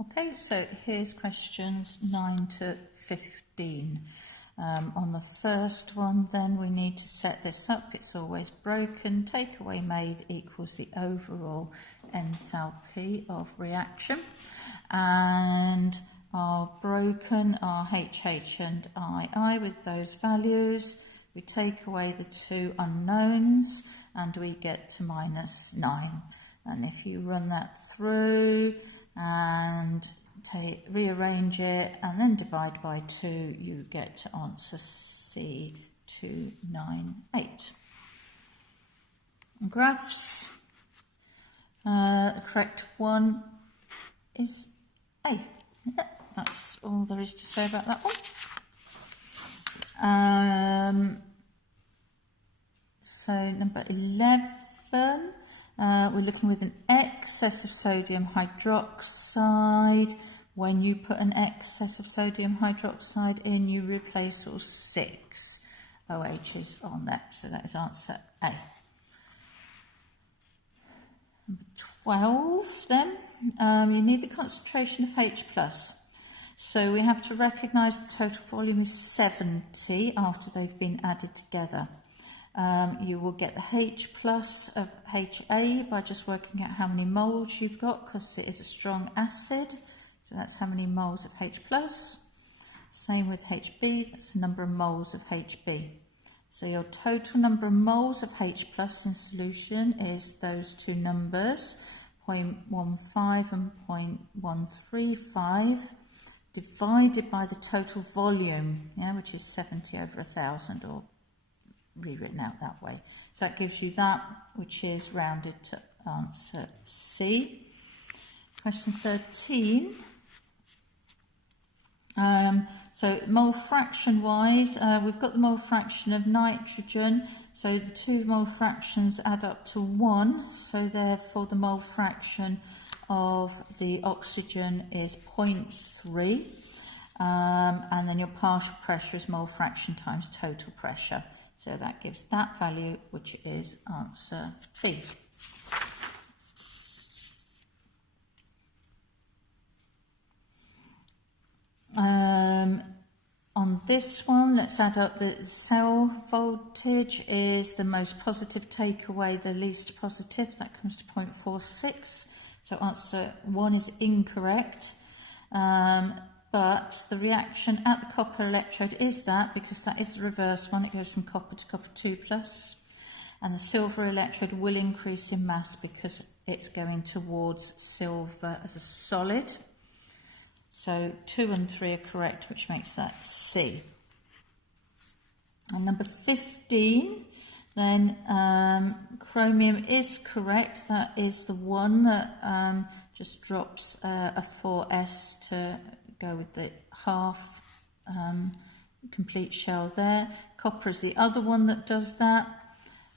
Okay, so here's questions 9 to 15. On the first one, then we need to set this up. It's always broken. Takeaway made equals the overall enthalpy of reaction. And our broken are HH and II with those values. We take away the two unknowns and we get to -9. And if you run that through and rearrange it and then divide by 2, you get to answer C, 298. Graphs. The correct one is A. That's all there is to say about that one. So number 11. We're looking with an excess of sodium hydroxide. When you put an excess of sodium hydroxide in, you replace all 6 OHs on that. So that is answer A. Number 12 then. You need the concentration of H+. So we have to recognise the total volume is 70 after they've been added together. You will get the H plus of HA by just working out how many moles you've got, because it is a strong acid. So that's how many moles of H plus. Same with HB, that's the number of moles of HB. So your total number of moles of H plus in solution is those two numbers, 0.15 and 0.135, divided by the total volume, which is 70 over 1,000, or rewritten out that way. So that gives you that, which is rounded to answer C. Question 13. So mole fraction wise, we've got the mole fraction of nitrogen, so the two mole fractions add up to 1, so therefore the mole fraction of the oxygen is 0.3, and then your partial pressure is mole fraction times total pressure. So that gives that value, which is answer B. On this one, let's add up the cell voltage is the most positive, take away the least positive. That comes to 0.46. So answer 1 is incorrect. But the reaction at the copper electrode is that, because that is the reverse one, it goes from copper to copper 2+, and the silver electrode will increase in mass because it's going towards silver as a solid. So 2 and 3 are correct, which makes that C. And number 15, then chromium is correct. That is the one that just drops a 4S to go with the half complete shell there. Copper is the other one that does that,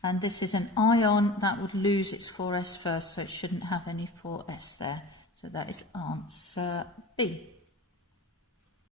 and this is an ion that would lose its 4S first, so it shouldn't have any 4S there. So that is answer B.